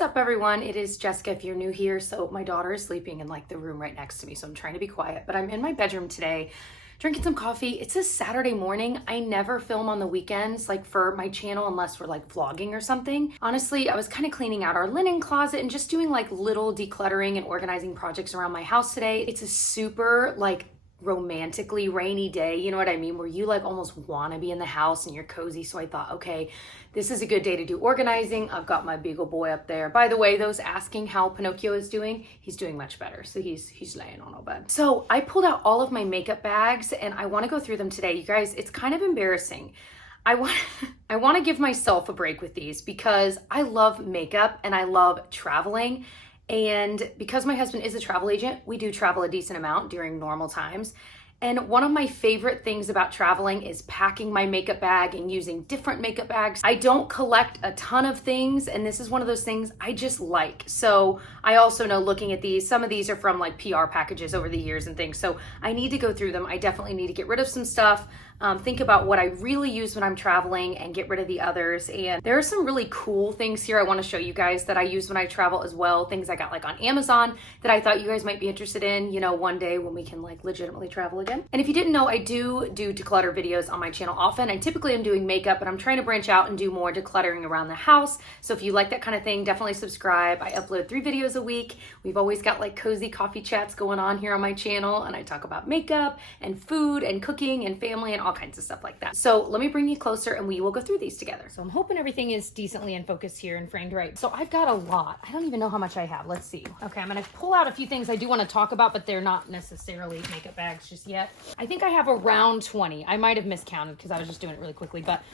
What's up, everyone? It is Jessica if you're new here. So my daughter is sleeping in like the room right next to me, so I'm trying to be quiet, but I'm in my bedroom today drinking some coffee. It's a Saturday morning. I never film on the weekends like for my channel unless we're like vlogging or something. Honestly, I was kind of cleaning out our linen closet and just doing like little decluttering and organizing projects around my house today. It's a super like romantically rainy day, you know what I mean, where you like almost want to be in the house and you're cozy. So I thought, okay, this is a good day to do organizing. I've got my Beagle boy up there. By the way, those asking how Pinocchio is doing, he's doing much better. So he's laying on a bed. So I pulled out all of my makeup bags and I want to go through them today. You guys, it's kind of embarrassing. I want to give myself a break with these because I love makeup and I love traveling. And because my husband is a travel agent, we do travel a decent amount during normal times. And one of my favorite things about traveling is packing my makeup bag and using different makeup bags. I don't collect a ton of things, and this is one of those things I just like. So I also know looking at these, some of these are from like PR packages over the years and things. So I need to go through them. I definitely need to get rid of some stuff. Think about what I really use when I'm traveling and get rid of the others. And there are some really cool things here I want to show you guys that I use when I travel as well. Things I got like on Amazon that I thought you guys might be interested in, you know, one day when we can like legitimately travel again. And if you didn't know, I do declutter videos on my channel often. And typically I'm doing makeup, but I'm trying to branch out and do more decluttering around the house. So if you like that kind of thing, definitely subscribe. I upload 3 videos a week. We've always got like cozy coffee chats going on here on my channel. And I talk about makeup and food and cooking and family and all kinds of stuff like that. So let me bring you closer and we will go through these together. So I'm hoping everything is decently in focus here and framed right. So I've got a lot. I don't even know how much I have. Let's see. Okay, I'm gonna pull out a few things I do want to talk about, but they're not necessarily makeup bags just yet. I think I have around 20. I might have miscounted because I was just doing it really quickly, but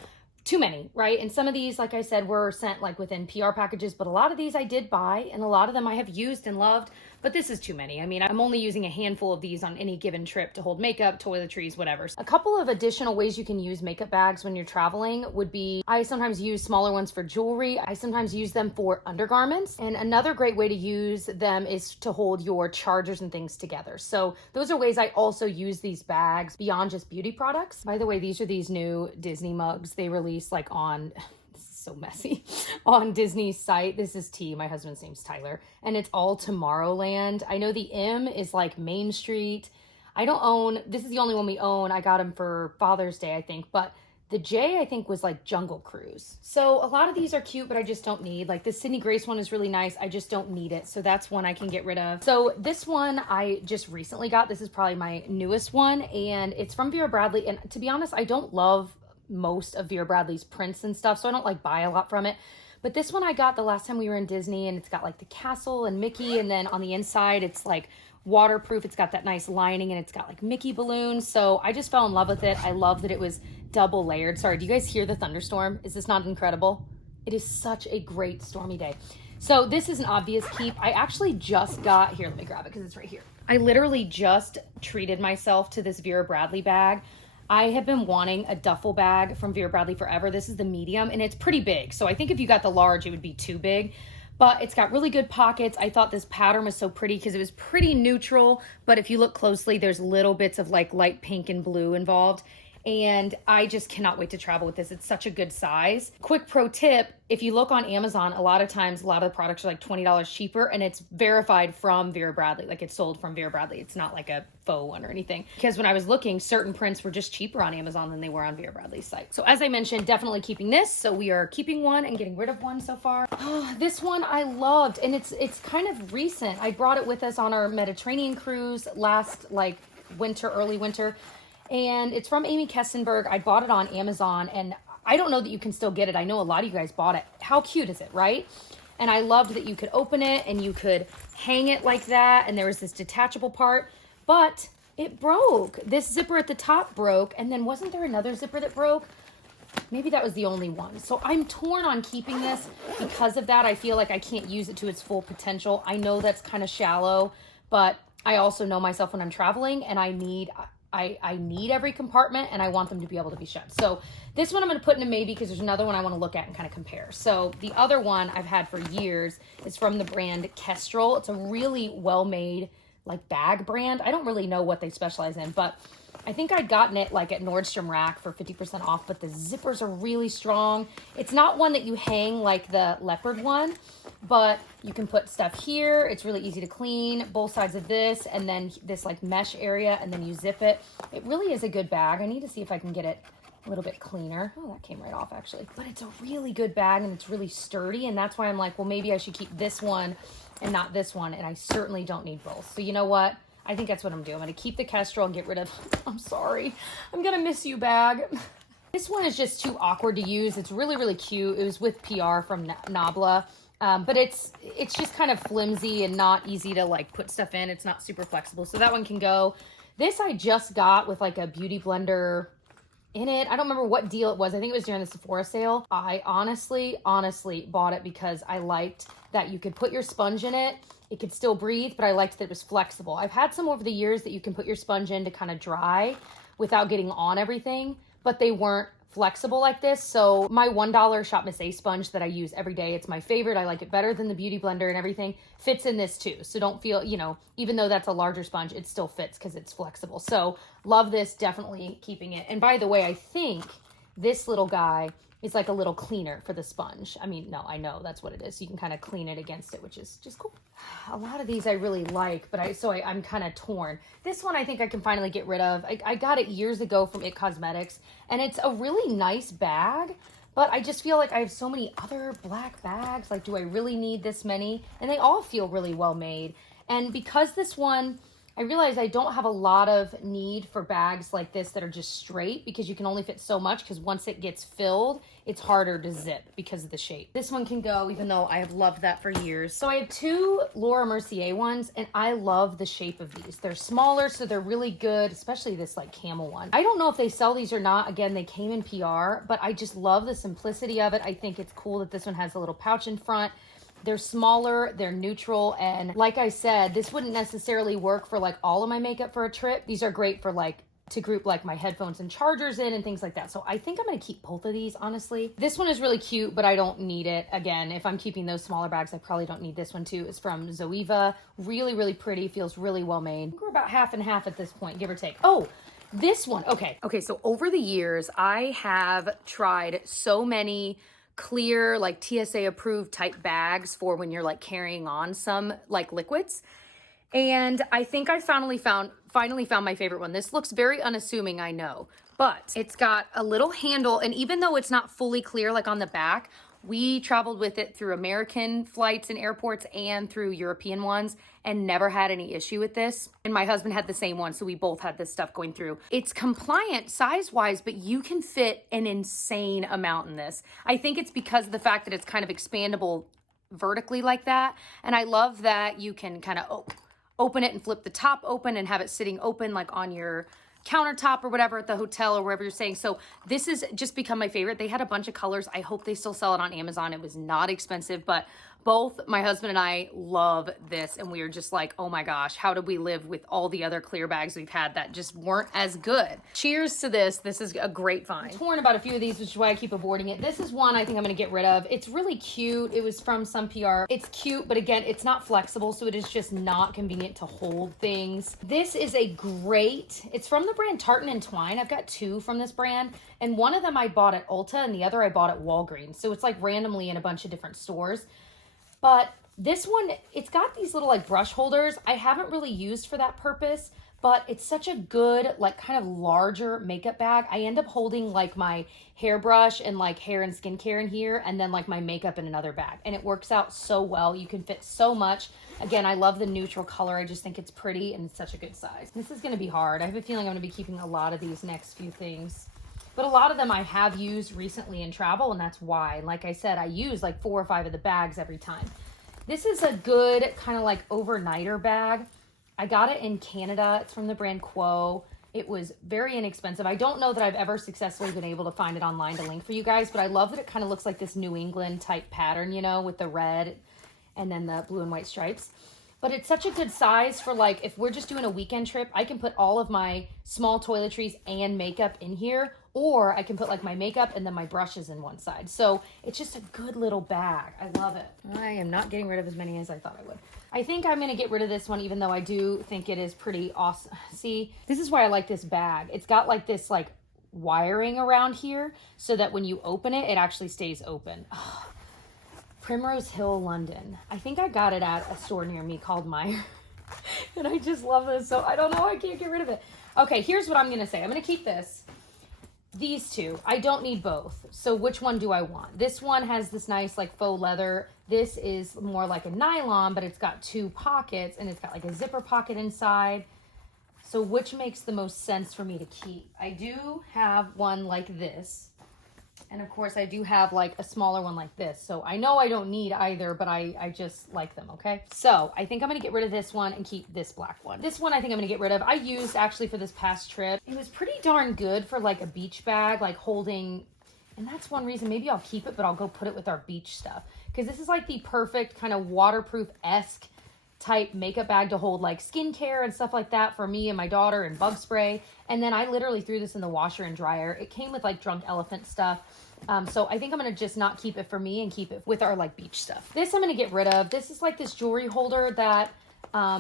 too many, right? And some of these, like I said, were sent like within PR packages, but a lot of these I did buy and a lot of them I have used and loved, but this is too many. I mean, I'm only using a handful of these on any given trip to hold makeup, toiletries, whatever. A couple of additional ways you can use makeup bags when you're traveling would be, I sometimes use smaller ones for jewelry. I sometimes use them for undergarments. And another great way to use them is to hold your chargers and things together. So those are ways I also use these bags beyond just beauty products. By the way, these are these new Disney mugs they released like on... so messy on Disney's site. This is T, my husband's name's Tyler, and it's all Tomorrowland. I know the M is like Main Street. I don't own, this is the only one we own. I got him for Father's Day, I think, but the J I think was like Jungle Cruise. So a lot of these are cute, but I just don't need. Like this Sydney Grace one is really nice. I just don't need it. So that's one I can get rid of. So this one I just recently got. This is probably my newest one, and it's from Vera Bradley. And to be honest, I don't love most of Vera Bradley's prints and stuff, so I don't like buy a lot from it. But this one I got the last time we were in Disney, and it's got like the castle and Mickey, and then on the inside it's like waterproof. It's got that nice lining, and it's got like Mickey balloons. So I just fell in love with it. I love that it was double layered. Sorry, do you guys hear the thunderstorm? Is this not incredible? It is such a great stormy day. So this is an obvious keep. I actually just got, here, let me grab it because it's right here. I literally just treated myself to this Vera Bradley bag. I have been wanting a duffel bag from Vera Bradley forever. This is the medium, and it's pretty big. So I think if you got the large, it would be too big. But it's got really good pockets. I thought this pattern was so pretty because it was pretty neutral. But if you look closely, there's little bits of like light pink and blue involved. And I just cannot wait to travel with this. It's such a good size. Quick pro tip, if you look on Amazon, a lot of times, a lot of the products are like $20 cheaper, and it's verified from Vera Bradley. Like it's sold from Vera Bradley. It's not like a faux one or anything. Because when I was looking, certain prints were just cheaper on Amazon than they were on Vera Bradley's site. So as I mentioned, definitely keeping this. So we are keeping one and getting rid of one so far. Oh, this one I loved, and it's kind of recent. I brought it with us on our Mediterranean cruise last like winter, early winter. And it's from Amy Kestenberg. I bought it on Amazon, and I don't know that you can still get it. I know a lot of you guys bought it. How cute is it, right? And I loved that you could open it and you could hang it like that. And there was this detachable part, but it broke. This zipper at the top broke. And then wasn't there another zipper that broke? Maybe that was the only one. So I'm torn on keeping this because of that. I feel like I can't use it to its full potential. I know that's kind of shallow, but I also know myself when I'm traveling, and I need every compartment, and I want them to be able to be shut. So this one I'm going to put in a maybe because there's another one I want to look at and kind of compare. So the other one I've had for years is from the brand Kestrel. It's a really well-made like bag brand. I don't really know what they specialize in, but I think I'd gotten it like at Nordstrom Rack for 50% off, but the zippers are really strong. It's not one that you hang like the leopard one, but you can put stuff here. It's really easy to clean, both sides of this, and then this like mesh area, and then you zip it. It really is a good bag. I need to see if I can get it a little bit cleaner. Oh, that came right off actually. But it's a really good bag, and it's really sturdy, and that's why I'm like, well, maybe I should keep this one and not this one, and I certainly don't need both. So you know what? I think that's what I'm doing. I'm gonna keep the Kestrel and get rid of, I'm sorry, I'm gonna miss you bag. This one is just too awkward to use. It's really, really cute. It was with PR from Nabla, but it's just kind of flimsy and not easy to like put stuff in. It's not super flexible, so that one can go. This I just got with like a beauty blender in it. I don't remember what deal it was. I think it was during the Sephora sale. I honestly bought it because I liked that you could put your sponge in it. It could still breathe, but I liked that it was flexible. I've had some over the years that you can put your sponge in to kind of dry without getting on everything, but they weren't flexible like this. So my $1 Shop Miss A sponge that I use every day, it's my favorite. I like it better than the beauty blender and everything. Fits in this too. So don't feel, you know, even though that's a larger sponge, it still fits because it's flexible. So love this, definitely keeping it. And by the way, I think this little guy is like a little cleaner for the sponge. I mean, no, I know that's what it is. You can kind of clean it against it, which is just cool. A lot of these I really like, but I'm kind of torn. This one I think I can finally get rid of. I got it years ago from It Cosmetics, and it's a really nice bag, but I just feel like I have so many other black bags. Like, do I really need this many? And they all feel really well made. And because this one, I realize I don't have a lot of need for bags like this that are just straight, because you can only fit so much, because once it gets filled, it's harder to zip because of the shape. This one can go, even though I have loved that for years. So I have two Laura Mercier ones, and I love the shape of these. They're smaller, so they're really good, especially this like camel one. I don't know if they sell these or not. Again, they came in PR, but I just love the simplicity of it. I think it's cool that this one has a little pouch in front. They're smaller, they're neutral, and like I said, this wouldn't necessarily work for like all of my makeup for a trip. These are great for like to group like my headphones and chargers in and things like that. So I think I'm gonna keep both of these, honestly. This one is really cute, but I don't need it. Again, if I'm keeping those smaller bags, I probably don't need this one too. It's from Zoeva. Really, really pretty, feels really well made. We're about half and half at this point, give or take. Oh, this one, okay, so over the years, I have tried so many clear, like TSA approved type bags for when you're like carrying on some like liquids. And I think I finally found my favorite one. This looks very unassuming, I know, but it's got a little handle, and even though it's not fully clear like on the back, we traveled with it through American flights and airports and through European ones, and never had any issue with this. And my husband had the same one, so we both had this stuff going through. It's compliant size-wise, but you can fit an insane amount in this. I think it's because of the fact that it's kind of expandable vertically like that. And I love that you can kind of open it and flip the top open and have it sitting open like on your countertop or whatever at the hotel or wherever you're staying. So this has just become my favorite. They had a bunch of colors. I hope they still sell it on Amazon. It was not expensive, but both my husband and I love this, and we are just like, oh my gosh, how did we live with all the other clear bags we've had that just weren't as good? Cheers to this. This is a great find. I'm torn about a few of these, which is why I keep avoiding it. This is one I think I'm gonna get rid of. It's really cute. It was from some PR. It's cute, but again, it's not flexible, so it is just not convenient to hold things. This is a great, it's from the brand Tartan and Twine. I've got two from this brand, and one of them I bought at Ulta, and the other I bought at Walgreens. So it's like randomly in a bunch of different stores. But this one, it's got these little like brush holders. I haven't really used for that purpose, but it's such a good, like kind of larger makeup bag. I end up holding like my hairbrush and like hair and skincare in here, and then like my makeup in another bag. And it works out so well. You can fit so much. Again, I love the neutral color. I just think it's pretty, and it's such a good size. This is gonna be hard. I have a feeling I'm gonna be keeping a lot of these next few things. But a lot of them I have used recently in travel, and that's why. Like I said, I use like 4 or 5 of the bags every time. This is a good kind of like overnighter bag. I got it in Canada. It's from the brand Quo. It was very inexpensive. I don't know that I've ever successfully been able to find it online to link for you guys, but I love that it kind of looks like this New England type pattern, you know, with the red and then the blue and white stripes. But it's such a good size for like, if we're just doing a weekend trip, I can put all of my small toiletries and makeup in here, or I can put like my makeup and then my brushes in one side. So it's just a good little bag. I love it. I am not getting rid of as many as I thought I would. I think I'm going to get rid of this one, even though I do think it is pretty awesome. See, this is why I like this bag. It's got like this like wiring around here so that when you open it, it actually stays open. Oh, Primrose Hill, London. I think I got it at a store near me called Meyer. And I just love this. So I don't know. I can't get rid of it. Okay, here's what I'm going to say. I'm going to keep this. These two, I don't need both. So which one do I want? This one has this nice like faux leather. This is more like a nylon, but it's got two pockets and it's got like a zipper pocket inside. So which makes the most sense for me to keep? I do have one like this. And of course I do have like a smaller one like this. So I know I don't need either, but I just like them, okay? So I think I'm gonna get rid of this one and keep this black one. This one I think I'm gonna get rid of. I used actually for this past trip. It was pretty darn good for like a beach bag, like holding, and that's one reason maybe I'll keep it, but I'll go put it with our beach stuff. Because this is like the perfect kind of waterproof-esque type makeup bag to hold like skincare and stuff like that for me and my daughter and bug spray. And then I literally threw this in the washer and dryer. It came with like Drunk Elephant stuff. So I think I'm going to just not keep it for me and keep it with our like beach stuff. This I'm going to get rid of. This is like this jewelry holder that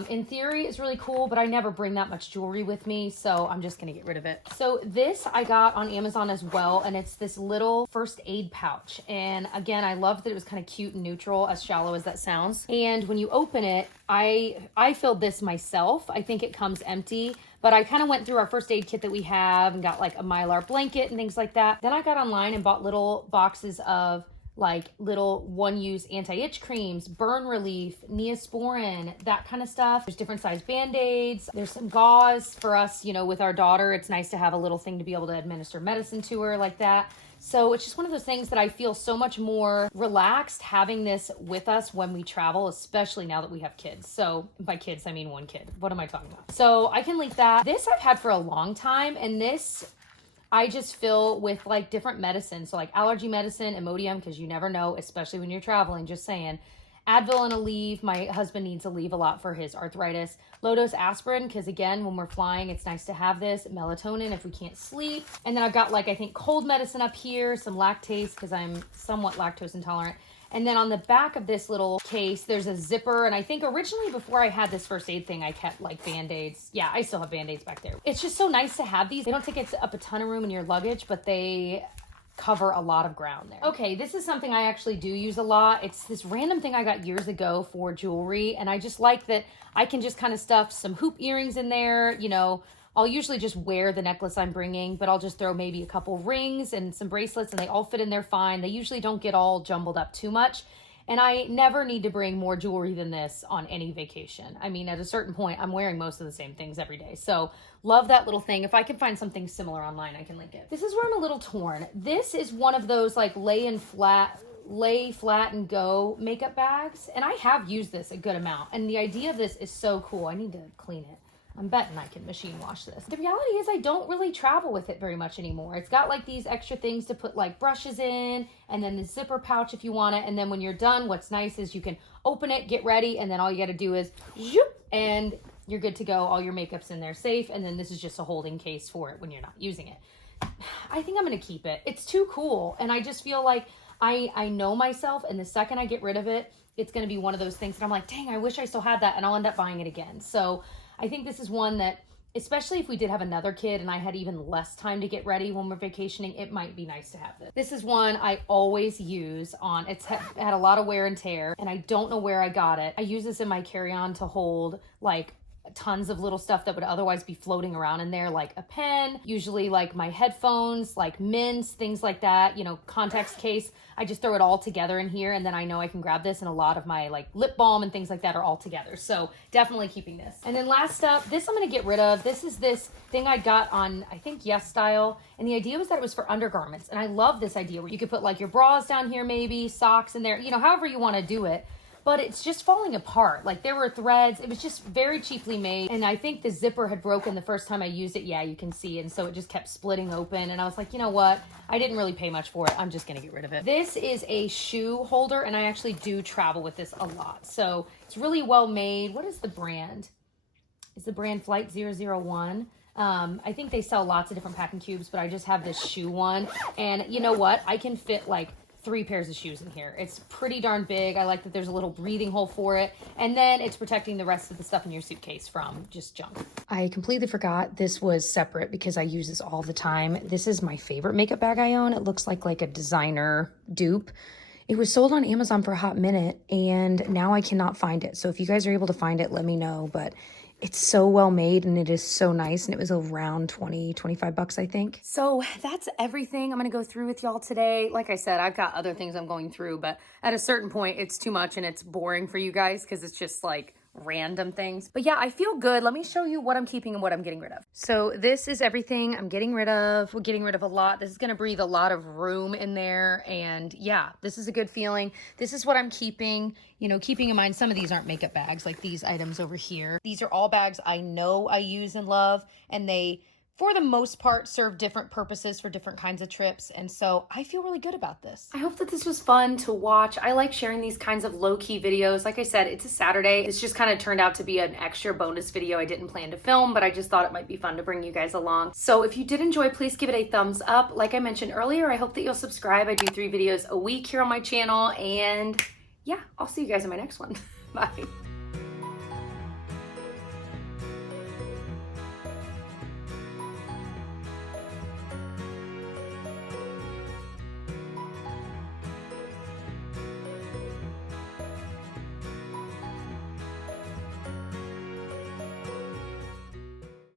in theory is really cool, but I never bring that much jewelry with me. So I'm just going to get rid of it. So this I got on Amazon as well. And it's this little first aid pouch. And again, I loved that it was kind of cute and neutral, as shallow as that sounds. And when you open it, I filled this myself. I think it comes empty. But I kind of went through our first aid kit that we have and got like a Mylar blanket and things like that. Then I got online and bought little boxes of like little one-use anti-itch creams, burn relief, Neosporin, that kind of stuff. There's different size Band-Aids. There's some gauze for us, you know, with our daughter. It's nice to have a little thing to be able to administer medicine to her like that. So it's just one of those things that I feel so much more relaxed having this with us when we travel, especially now that we have kids. So by kids, I mean one kid. What am I talking about? So I can link that. This I've had for a long time, and this I just fill with like different medicines. So like allergy medicine, Imodium, because you never know, especially when you're traveling, just saying. Advil and Aleve. My husband needs Aleve a lot for his arthritis. Low-dose aspirin, because again, when we're flying, it's nice to have this. Melatonin if we can't sleep. And then I've got like, I think cold medicine up here, some lactase because I'm somewhat lactose intolerant. And then on the back of this little case, there's a zipper. And I think originally before I had this first aid thing, I kept like Band-Aids. Yeah, I still have Band-Aids back there. It's just so nice to have these. They don't take up a ton of room in your luggage, but they cover a lot of ground there. Okay, this is something I actually do use a lot. It's this random thing I got years ago for jewelry, and I just like that I can just kind of stuff some hoop earrings in there. You know, I'll usually just wear the necklace I'm bringing, but I'll just throw maybe a couple rings and some bracelets, and they all fit in there fine. They usually don't get all jumbled up too much. And I never need to bring more jewelry than this on any vacation. I mean, at a certain point, I'm wearing most of the same things every day. So love that little thing. If I can find something similar online, I can link it. This is where I'm a little torn. This is one of those like lay flat and go makeup bags. And I have used this a good amount. And the idea of this is so cool. I need to clean it. I'm betting I can machine wash this. The reality is I don't really travel with it very much anymore. It's got like these extra things to put like brushes in, and then the zipper pouch if you want it. And then when you're done, what's nice is you can open it, get ready, and then all you got to do is zoop, and you're good to go. All your makeup's in there safe. And then this is just a holding case for it when you're not using it. I think I'm going to keep it. It's too cool. And I just feel like I know myself, and the second I get rid of it, it's going to be one of those things that I'm like, dang, I wish I still had that, and I'll end up buying it again. So I think this is one that, especially if we did have another kid and I had even less time to get ready when we're vacationing, it might be nice to have this. This is one I always use on, it's had a lot of wear and tear, and I don't know where I got it. I use this in my carry-on to hold like tons of little stuff that would otherwise be floating around in there, like a pen, usually like my headphones, like mints, things like that, you know, contacts case. I just throw it all together in here, and then I know I can grab this, and a lot of my like lip balm and things like that are all together. So definitely keeping this. And then last up, this I'm going to get rid of. This is this thing I got on, I think, Yes Style. And the idea was that it was for undergarments. And I love this idea where you could put like your bras down here, maybe socks in there, you know, however you want to do it. But it's just falling apart. Like there were threads. It was just very cheaply made. And I think the zipper had broken the first time I used it. Yeah, you can see. And so it just kept splitting open. And I was like, you know what? I didn't really pay much for it. I'm just going to get rid of it. This is a shoe holder, and I actually do travel with this a lot. So it's really well made. What is the brand? Is the brand Flight 001? I think they sell lots of different packing cubes, but I just have this shoe one. And you know what? I can fit like 3 pairs of shoes in here. It's pretty darn big. I like that there's a little breathing hole for it. And then it's protecting the rest of the stuff in your suitcase from just junk. I completely forgot this was separate because I use this all the time. This is my favorite makeup bag I own. It looks like a designer dupe. It was sold on Amazon for a hot minute and now I cannot find it. So if you guys are able to find it, let me know. But it's so well made and it is so nice. And it was around 25 bucks, I think. So that's everything I'm going to go through with y'all today. Like I said, I've got other things I'm going through, but at a certain point it's too much and it's boring for you guys because it's just like random things. But yeah, I feel good. Let me show you what I'm keeping and what I'm getting rid of. So this is everything I'm getting rid of. We're getting rid of a lot. This is going to breathe a lot of room in there. And yeah, this is a good feeling. This is what I'm keeping. You know, keeping in mind some of these aren't makeup bags, like these items over here. These are all bags I know I use and love, and they, for the most part, serve different purposes for different kinds of trips. And so I feel really good about this. I hope that this was fun to watch. I like sharing these kinds of low-key videos. Like I said, it's a Saturday. This just kind of turned out to be an extra bonus video I didn't plan to film, but I just thought it might be fun to bring you guys along. So if you did enjoy, please give it a thumbs up. Like I mentioned earlier, I hope that you'll subscribe. I do 3 videos a week here on my channel. And yeah, I'll see you guys in my next one. Bye.